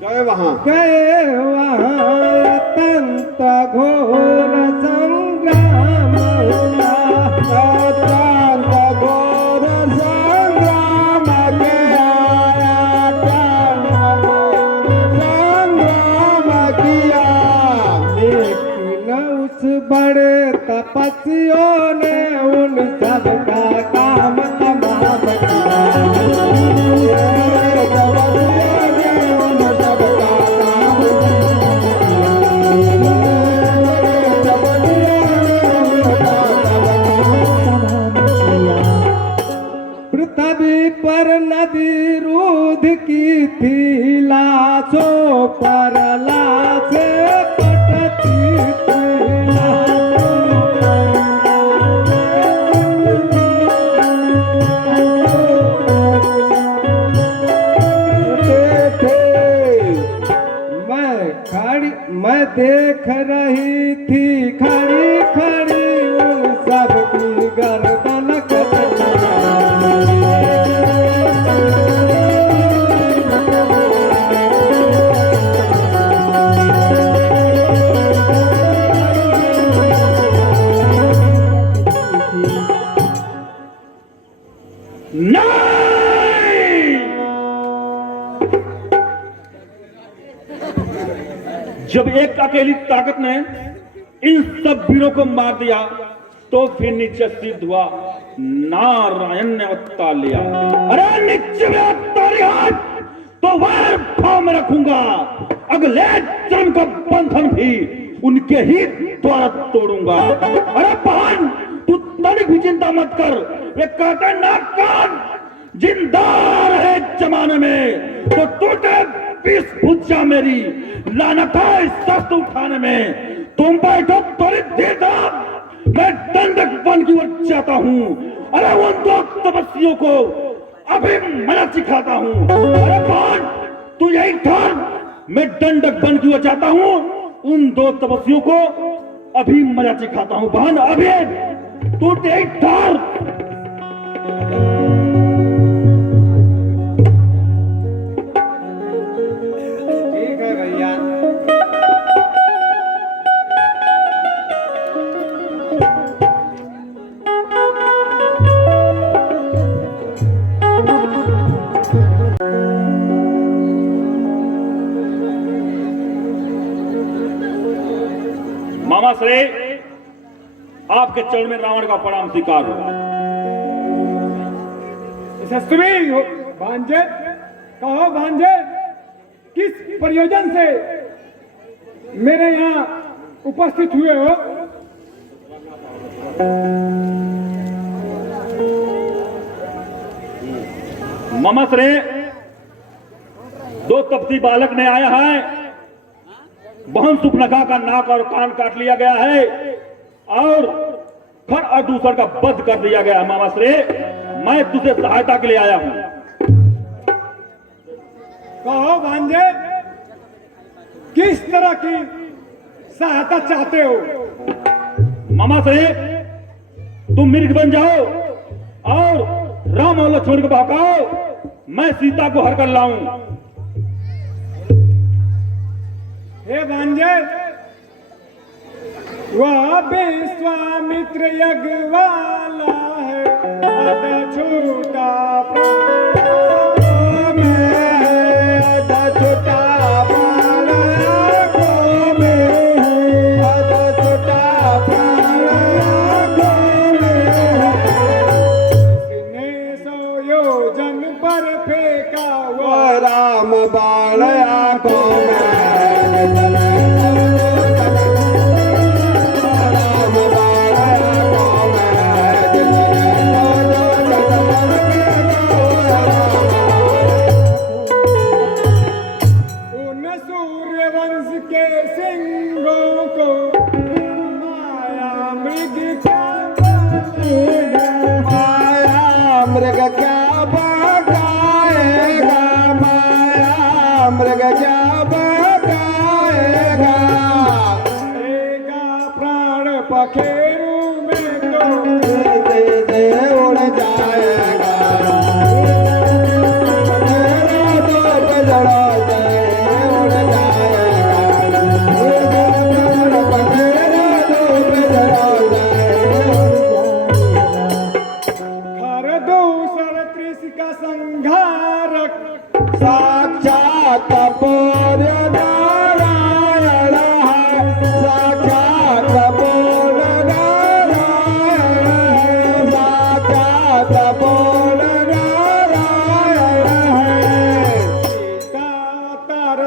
गए वहाँ अत्यंत घोर संग्राम हुआ, अत्यंत घोर संग्राम के आया, संग्राम किया, लेकिन उस बड़े तपस्वियों ने उन सब का काम तमाम पृथ्वी पर नदी रूध की थी, लाशों पर लाशें पटती थी, मैं देख रही थी खड़ी खड़ी उन सब की गर्दन जब एक अकेली ताकत ने इन सब वीरों को मार दिया तो फिर नीचे सिद्ध हुआ, नारायण ने अवतार लिया। अरे नीचे में अवतारी हाथ तो वह भाव में रखूंगा, अगले जन्म का बंधन भी उनके ही द्वारा तोड़ूंगा। अरे बहन, तू तनिक भी चिंता मत कर, ये कहते ना कान जिंदा रहे जमाने में तो टूटे 20 भुजा मेरी, लानत है शस्त्र उठाने में। तुम बैठो त्वरित देर, मैं दंडक वन की ओर जाता हूँ। अरे उन दो तपस्वियों को अभी मजा सिखाता हूँ। अरे बहन, तू यही ठहर, मैं दंडक वन की ओर जाता हूँ, उन दो तपस्वियों को अभी मजा सिखाता हूँ। बहन अभी तू यही ठहर। मामा श्री, आपके चरण में रावण का प्रणाम स्वीकार होगा। भांजे कहो, भांजे किस प्रयोजन से मेरे यहाँ उपस्थित हुए हो? ममश्रे, दो तपसी बालक ने आया है। बहन सुपनखा का नाक और कान काट लिया गया है और खर और दूसर का वध कर दिया गया है। ममश्रे, मैं तुझे सहायता के लिए आया हूं। कहो भांजे, किस तरह की सहायता चाहते हो? ममश्रे, तुम मिर्ग बन जाओ और राम और लक्ष्मण को बहकाओ, मैं सीता को हर कर लाऊं। हे भांजे, वह विश्वामित्र यज्ञ वाला है, अध छूटा प्राण में है, अध छूटा प्राण में है, अध छूटा प्राण में है। कितने सौ योजन पर फेंका वो राम बाण आंखों में।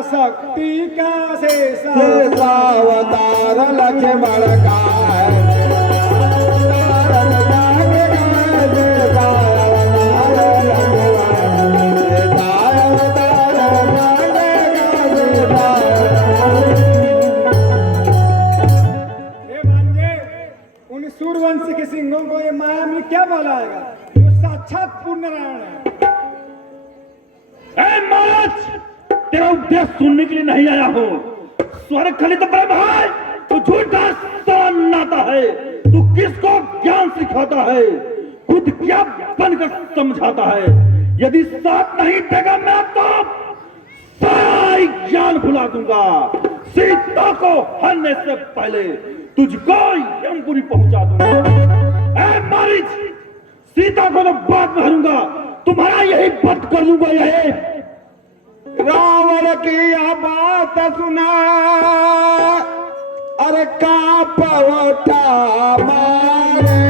शक्ति का शेषावतार लक्ष्मण का उन सूर्यवंशी के सिंहों को ये माया में क्या बोलाएगा? जो साक्षात पूर्ण नारायण है। महाराज, तेरा उपदेश सुनने के लिए नहीं आया हूँ। स्वर्ग खलित ब्रह्म है, तू झूठा सन्नाटा है। तू किसको ज्ञान सिखाता है? खुद क्या बनकर समझाता है? यदि साथ नहीं देगा मैं तो सारा ज्ञान भुला दूंगा। सीता को हरने से पहले तुझको यमपुरी पहुंचा दूंगा। मारीच, सीता को तो बाद में हरूंगा, तुम्हारा यही वध कर दूंगा। यही रावण की बात सुना, अरे का पवटा मारे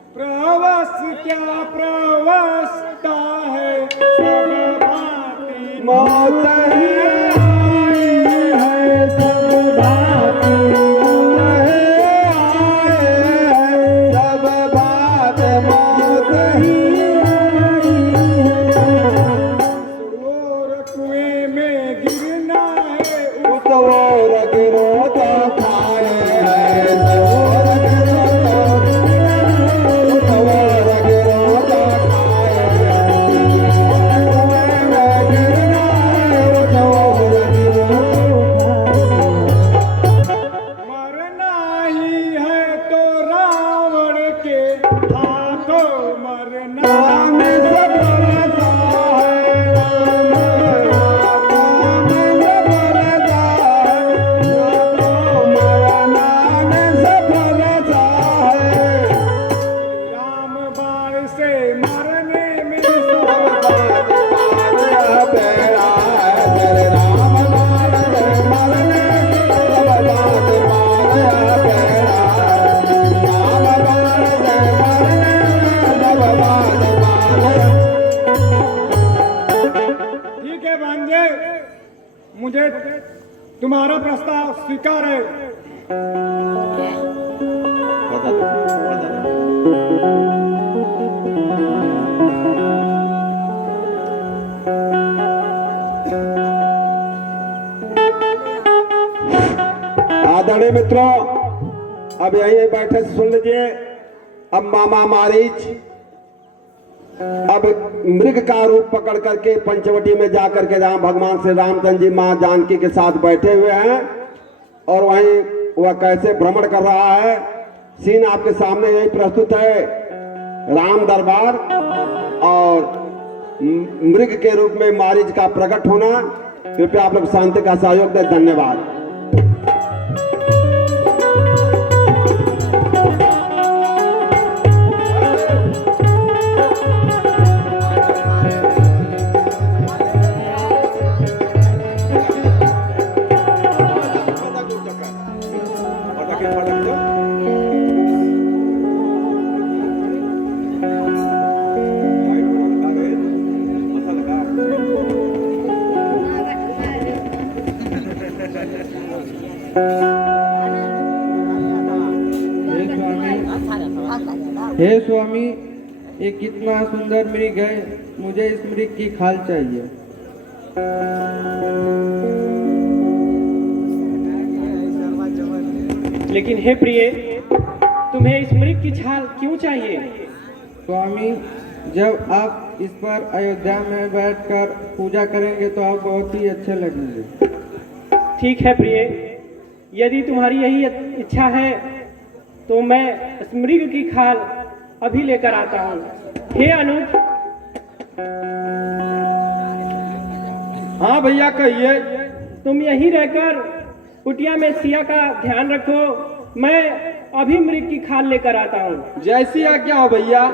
राम का पवटा मारे मुझे तुम्हारा प्रस्ताव स्वीकार है। आदरणीय मित्रों, अब यहीं बैठे सुन लीजिए। अब मामा मारीच अब मृग का रूप पकड़ करके पंचवटी में जाकर के राम भगवान श्री रामचंद्र जी मां जानकी के साथ बैठे हुए हैं और वहीं वह कैसे भ्रमण कर रहा है। सीन आपके सामने यही प्रस्तुत है। राम दरबार और मृग के रूप में मारीच का प्रकट होना। कृपया आप लोग शांति का सहयोग दें। धन्यवाद। हे स्वामी, ये कितना सुंदर मृग है, मुझे इस मृग की खाल चाहिए। लेकिन हे प्रिय, तुम्हें इस मृग की छाल क्यों चाहिए? स्वामी, जब आप इस पर अयोध्या में बैठकर पूजा करेंगे तो आप बहुत ही अच्छे लगेंगे। ठीक है प्रिय, यदि तुम्हारी यही इच्छा है तो मैं इस मृग की खाल अभी लेकर आता हूँ। हे अनुज। हाँ भैया कहिए। तुम यहीं रहकर कुटिया में सिया का ध्यान रखो, मैं अभी मृग की खाल लेकर आता हूँ। जैसी आज्ञा हो भैया।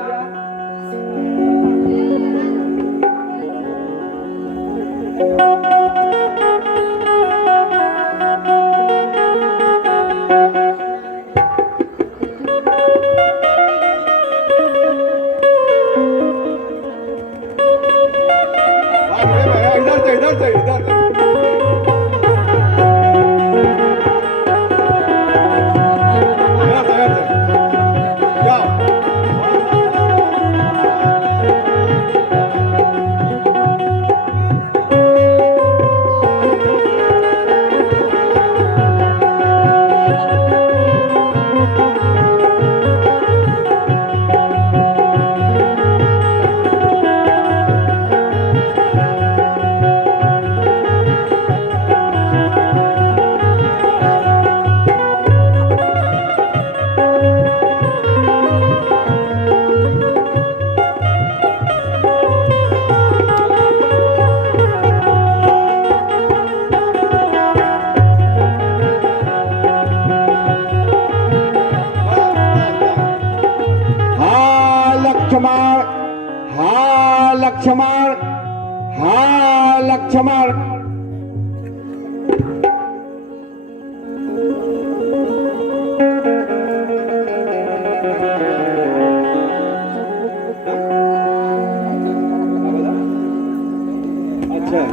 लक्ष्मण, हाँ लक्ष्मण। अच्छा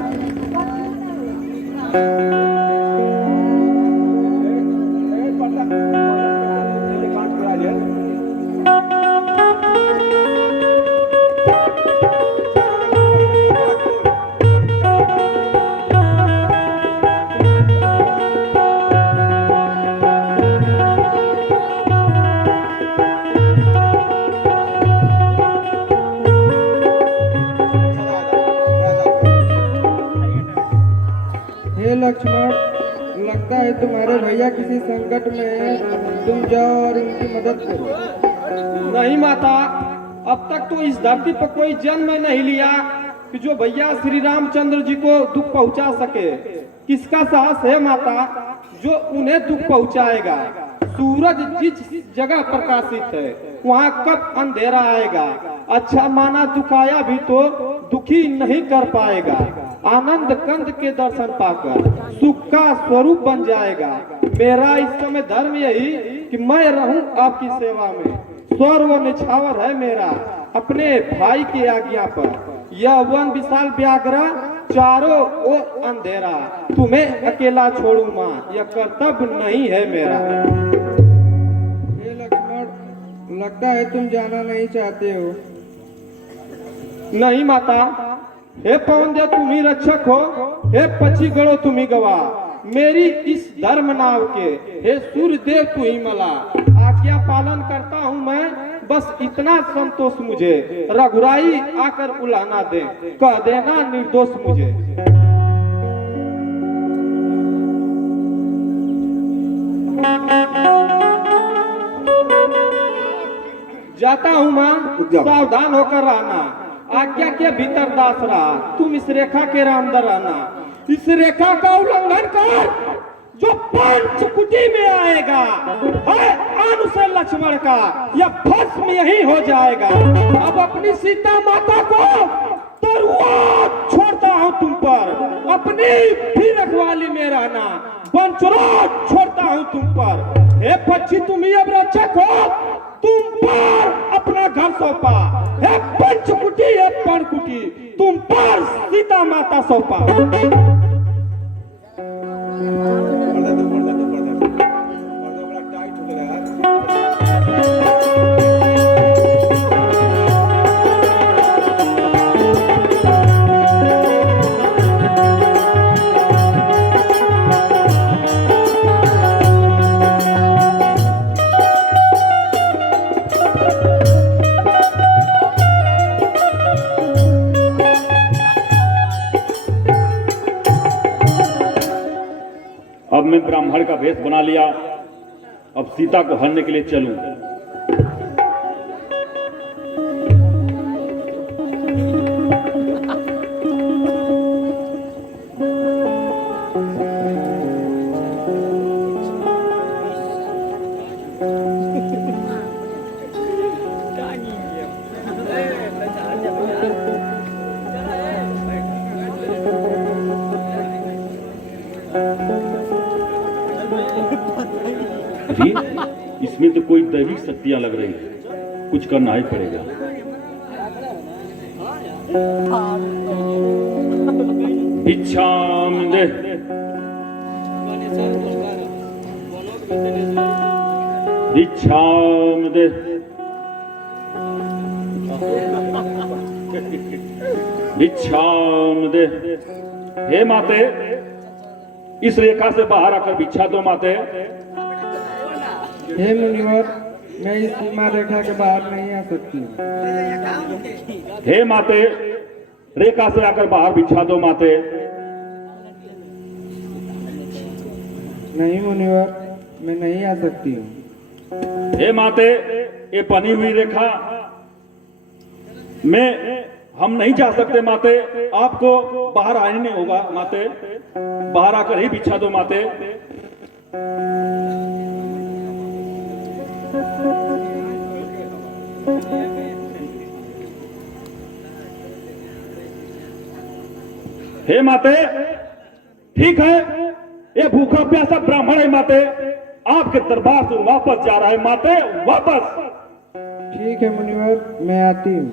लक्ष्मण, लगता है तुम्हारे भैया किसी संकट में है, तुम जाओ और इनकी मदद करो। नहीं माता, अब तक तो इस धरती पर कोई जन्म नहीं लिया कि जो भैया श्री रामचंद्र जी को दुख पहुंचा सके। किसका साहस है माता जो उन्हें दुख पहुंचाएगा? सूरज जिस जगह प्रकाशित है वहाँ कब अंधेरा आएगा? अच्छा माना दुखाया भी तो दुखी नहीं कर पाएगा। आनंद कंद के दर्शन पाकर सुख का स्वरूप बन जाएगा। मेरा इस समय धर्म यही कि मैं रहूं आपकी सेवा में। स्वर व निछावर है मेरा अपने भाई की आज्ञा पर। यह वन विशाल व्याघ्र चारों ओर अंधेरा, तुम्हें अकेला छोड़ू माँ, यह कर्तव्य नहीं है मेरा। हे लक्ष्मण, लगता है तुम जाना नहीं चाहते हो। नहीं माता, हे पवन देव तुम ही रक्षक हो, हे पक्षी गणो तुम ही गवाह, मेरी इस धर्म नाव के हे सूर्य देव तू ही मला, आज्ञा पालन करता हूँ मैं, बस इतना संतोष मुझे, रघुराई आकर उलाना दे, कह देना निर्दोष मुझे। जाता हूँ माँ, सावधान होकर रहना, आज्ञा के भीतर दास रहा, तुम इस रेखा के अंदर रहना, इस रेखा का उल्लंघन कर, जो पंचकुटी में आएगा है अनुसे लक्ष्मण का, यह भस्म यही हो जाएगा। अब अपनी सीता माता को तरुआ छोड़ता हूँ तुम पर, अपनी भी रखवाली में रहना, वंचरो छोड़ता हूँ तुम पर। हे पक्षी तुम ही अब रक्षक हो, तुम पर अपना घर सौंपा, हे पंचकुटी हे पर्णकुटी, तुम पर सीता माता सौंपा। अब मैं ब्राह्मण का वेश बना लिया, अब सीता को हरने के लिए चलूं। जी, इसमें तो कोई दैविक शक्तियां लग रही है, कुछ करना ही पड़ेगा। इच्छाम दे इच्छाम दे इच्छाम दे। हे माते, इस रेखा से बाहर आकर भिक्षा दो माते। हे मुनिवर, मैं इस सीमा रेखा के बाहर नहीं आ सकती हूँ। हे माते, रेखा से आकर बाहर भिक्षा दो माते। नहीं मुनिवर, मैं नहीं आ सकती हूँ। हे माते, ये बनी हुई रेखा में हम नहीं जा सकते माते, आपको बाहर आने नहीं होगा माते, बाहर आकर ही भिक्षा दो माते। हे माते, ठीक है, ये भूखा प्यासा ब्राह्मण है माते, आपके दरबार से वापस जा रहा है माते, वापस। ठीक है मुनिवर, मैं आती हूँ।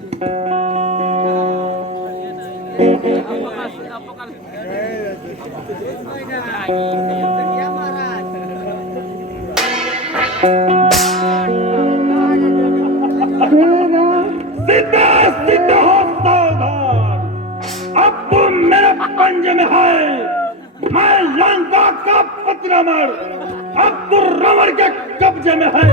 सीधा सीधा हो सावधान, अब तुम मेरे पंजे में है, मैं लंका का पतिरामर, अब तू रावण के कब्जे में है।